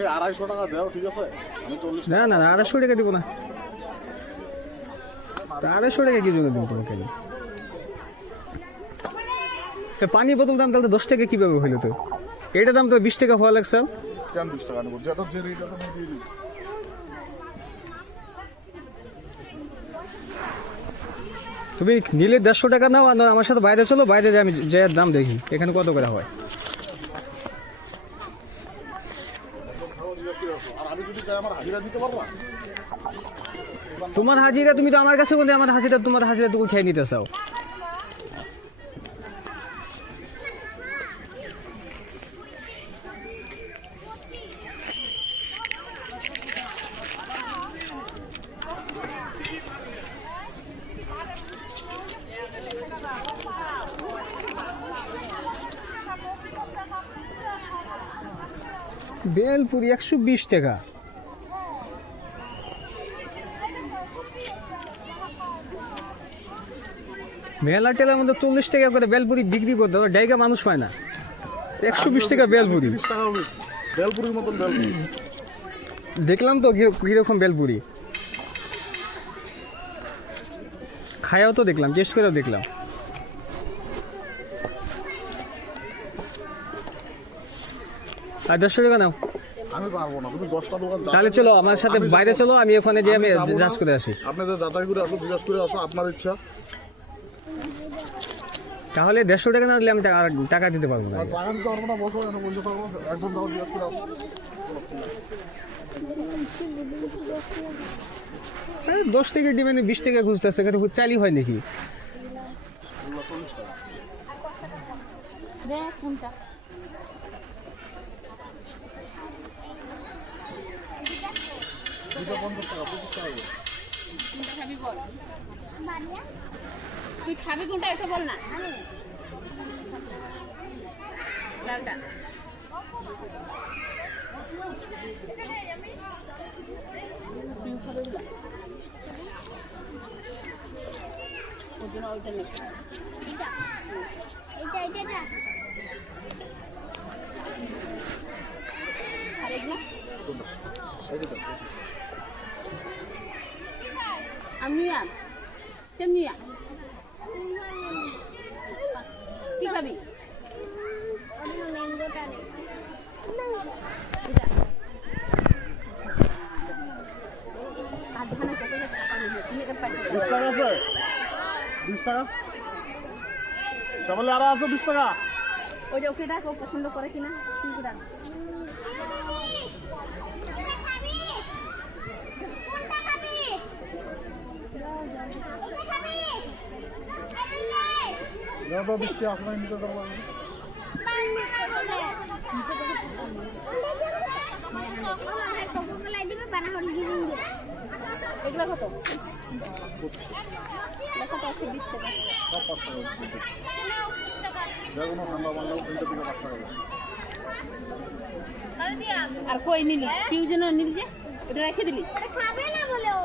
তুমি আড়াইশো টাকা দাও ঠিক আছে? আমি চল্লিশ না না আড়াইশো টাকা দিব না। আড়াইশো টাকা কি জন্য দেবো তোমাকে পানি বোতল দাম তাহলে দশ টাকা কীভাবে হইল তো? এটা দাম তো বিশ টাকা হওয়া লাগছে। কেন বিশ টাকা নেব? যেটা যে রেট আছে দিয়ে দিই তুমি নিলে দেড়শো টাকা নাও আর আমার সাথে বাইরে চলো বাইরে আমি যে দাম দেখি এখানে কত করে হয় আর আমি যদি চাই আমার হাজিরা দিতে পারবা তোমার হাজিরা তুমি তো আমার কাছে আমার হাজিরা তোমার হাজিরা তুমি খেয়ে নিতে চাও? বেলপুরি একশো বিশ টাকা। মেলা টেলার মধ্যে চল্লিশ টাকা করে বেলপুরি বিক্রি করতে হবে ডাইগা মানুষ পায় না। একশো বিশ টাকা বেলপুরি। বেলপুরির মতন বেলপুরি। দেখলাম তো কীরকম বেলপুরি। খায়াও তো দেখলাম টেস্ট করেও দেখলাম। আর দেড়শো টাকা নাও। আমি পারব না তুমি দশটা দোকান তাহলে চলো আমার সাথে বাইরে চলো আমি ওখানে যে আমি যাব করে আসি। আপনি যে যাচাই করে আসো জিজ্ঞাসা করে আসো আপনার ইচ্ছা। তাহলে দেড়শো টাকা না দিলে আমি টাকা- টাকা দিতে পারব না। জিজ্ঞাসা দশ থেকে দিবেন বিশ টাকা খুঁজতেছে সেখানে চালি হয় নাকি? কোনটা। দুটো পঞ্চাশ টাকা পঁচিশ টাকা কোনটা খাবি বল। তুই খাবি কোনটা এটা বল না। লালটা জন্য ওইটা নে আর এই যে দেখো। আমি আম কি খাবি? বিশ টাকা আছে। বিশ টাকা? তাহলে আরও আছে বিশ টাকা। ওই যে ওকে ডাক ও পছন্দ করে কিনা। তুই ডাক তো বৃষ্টি আসে না নিতে পারব এগুলো কত লেখাটা আছে বিশ টাকা কোনো ঠান্ডা বাংলা তিনটে থেকে পাঁচ টাকা। আর কই নিলি? ফিউজনও নিলি যে? ওটা রেখে দিলি? খাবে না বলে ও।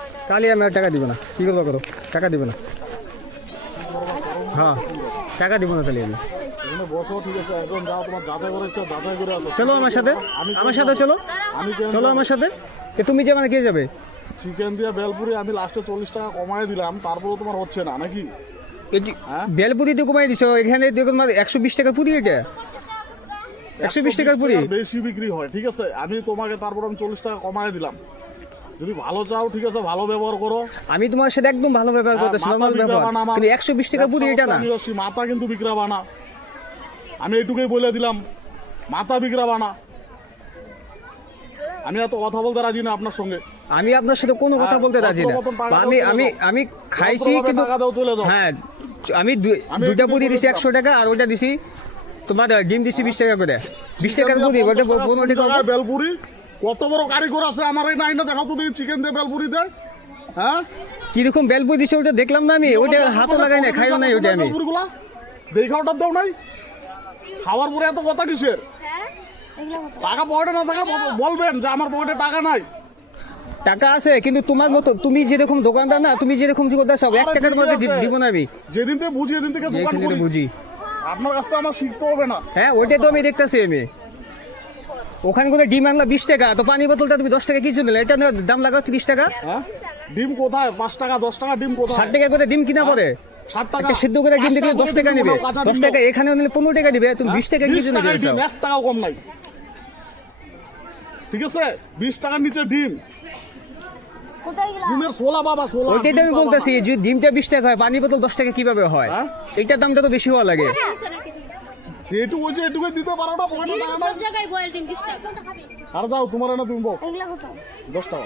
তাহলে আমি আর টাকা দিব না। কী করব করো? টাকা দিব না। হ্যাঁ টাকা দিব না তাহলে আমি। তোমার চলো আমার সাথে আমি আমার সাথে চলো। চলো আমার সাথে। তুমি যে মানে কে যাবে? চিকেন দিয়ে বেলপুরি আমি লাস্টে চল্লিশ টাকা কমায় দিলাম তারপরেও তোমার হচ্ছে না নাকি? হ্যাঁ? বেলপুরি তো কমাই দিছো এখানে মানে একশো বিশ টাকা পুরি এটা? একশো বিশ টাকার পুরি? বেশি বিক্রি হয় ঠিক আছে? আমি তোমাকে তারপর আমি চল্লিশ টাকা কমায় দিলাম। যদি ভালো চাও ঠিক আছে ভালো ব্যবহার করো। আমি তোমার সাথে একদম ভালো ব্যবহার হ্যাঁ, নর্মাল ব্যবহার। কিন্তু একশো বিশ টাকা পুরি এটা না। মাথা কিন্তু বিক্রাবা না আমি এটুকুই বলে দিলাম মাথা বিক্রাবা না আমি এত কথা বলতে রাজি না আপনার সঙ্গে। আমি আপনার সাথে কোনো কথা হ্যাঁ, বলতে রাজি না। আমি আমি আমি খাইছি কিন্তু। হ্যাঁ আমি দুইটা পুরি দিছি। একশো টাকা আর ওইটা দিছি তোমার ডিম দিছি বিশ টাকা করে। বিশ পুরি ওটা টাকা, পনেরো টাকা বেলপুরি। কত বড় কারিগর আছে আমার এই নাইনটা দেখাও তো দেখি চিকেন দিয়ে বেলপুরিতে হ্যাঁ? কীরকম বেলপুরি দিছে ওটা দেখলাম না আমি ওটা হাতও লাগাই না খাইও নাই ওটা আমি। বেলপুরিগুলা? দেখে ওটার দাও নাই? খাওয়ার পরে এত কথা কিসের? হ্যাঁ টাকা পকেটে না থাকা বলবেন যে আমার পকেটে টাকা নাই। টাকা আছে কিন্তু তোমার মতো তুমি যেরকম দোকানদার না তুমি যেরকম করতে সব এক টাকার মধ্যে দিব না আমি। যেদিন থেকে বুঝি এদিন থেকে দোকান করি। বুঝি। আপনার কাছ থেকে আমার শিখতে হবে না। হ্যাঁ ওইটাই তো আমি দেখতেছি আমি। ওখানে কোনো ডিম আনলা বিশ টাকা তো পানি বোতলটা তুমি দশ টাকা কিছু নিলে এটা দাম লাগাও তিরিশ টাকা। হ্যাঁ? ডিম কোথায়? পাঁচ টাকা দশ টাকা ডিম কোথায়? ষাট টাকা করে ডিম কিনা পড়ে। ষাট টাকা। সিদ্ধ করে ডিম দেখলে দশ টাকা নেবে। দশ টাকা নিলে পনেরো টাকা দিবে তুমি বিশ টাকা বিশ কিছু টাকায় এক টাকাও কম নাই। ঠিক আছে? বিশ টাকার নিচে ডিম। ডিমের সোলা বাবা সোলা ওইটাই আমি বলতেছি যে ডিমটা বিশ টাকা হয় পানি বোতল দশ টাকা কীভাবে হয়? হ্যাঁ? এইটার দামটা তো বেশি হওয়া লাগে। এটুকু হয়েছে এটুকু দিতে পারো না পকেটে টাকা নাই। সব জায়গায় বয়েল টাকা। আর যাও তোমার না তুমি বল এগুলো কোথায়? দশ টাকা।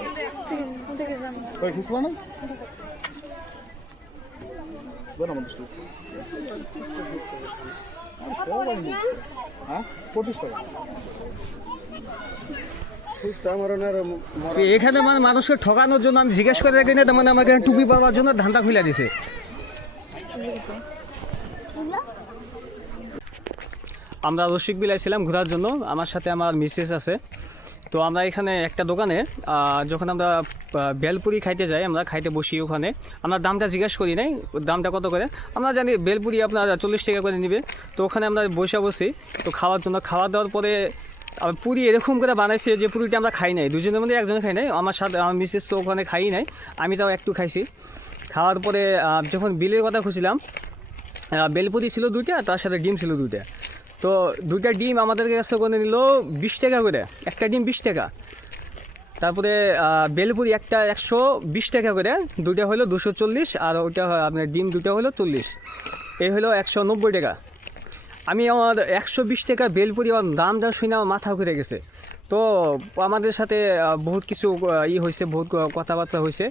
সবাই নেই। হ্যাঁ? টাকা। এখানে মানে মানুষকে ঠকানোর জন্য আমি জিজ্ঞেস করে রাখি না তার মানে আমাকে টুপি পাওয়ার জন্য ধান্দা খুলে দিছে এগুলো আমরা রসিক বিলায় ছিলাম ঘোরার জন্য। আমার সাথে আমার মিসেস আছে। তো আমরা এখানে একটা দোকানে যখন আমরা বেলপুরি খাইতে যাই, আমরা খাইতে বসি ওখানে। আমরা দামটা জিজ্ঞেস করি নাই, দামটা কত করে? আমরা জানি বেলপুরি আপনার চল্লিশ টাকা করে নিবে। তো ওখানে আমরা বসে বসি, তো খাওয়ার জন্য খাওয়া দাওয়ার পরে পুরি এরকম করে বানাইছে যে পুরিটা আমরা খাই নাই। দুজনের মধ্যে একজনে খাই নাই, আমার সাথে, আমার মিসেস তো ওখানে খাই নাই, আমি তাও একটু খাইছি। খাওয়ার পরে যখন বিলের কথা খুঁজছিলাম বেলপুরি ছিল দুইটা, তার সাথে ডিম ছিল দুইটা। তো দুইটা ডিম আমাদের কাছে করে নিল বিশ টাকা করে। একটা ডিম বিশ টাকা। তারপরে বেলপুরি একটা একশো বিশ টাকা করে। দুইটা হলো দুশো চল্লিশ আর ওইটা আপনার ডিম দুটো হলো চল্লিশ। এই হলো একশো নব্বই টাকা। আমি আমার একশো বিশ টাকা বেলপুরি আমার দামটা শুনে আমার মাথা ঘুরে গেছে। তো আমাদের সাথে বহুত কিছু ই হয়েছে বহুত কথাবার্তা হয়েছে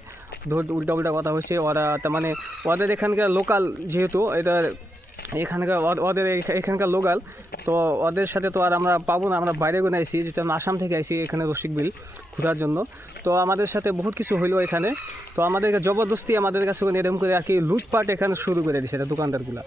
বহুত উল্টা উল্টা কথা হয়েছে ওরা তার মানে ওদের এখানকার লোকাল যেহেতু এটা এখানকার ওদের এখানকার লোকাল। তো ওদের সাথে তো আর আমরা পাবো না, আমরা বাইরে গুনে আইসি যেটা আমরা আসাম থেকে আইসি এখানে রসিক বিল ঘোরার জন্য। তো আমাদের সাথে বহুত কিছু হইল এখানে। তো আমাদেরকে জবরদস্তি আমাদের কাছে এরকম করে আর কি লুটপাট এখানে শুরু করে দিয়েছে এটা দোকানদারগুলা।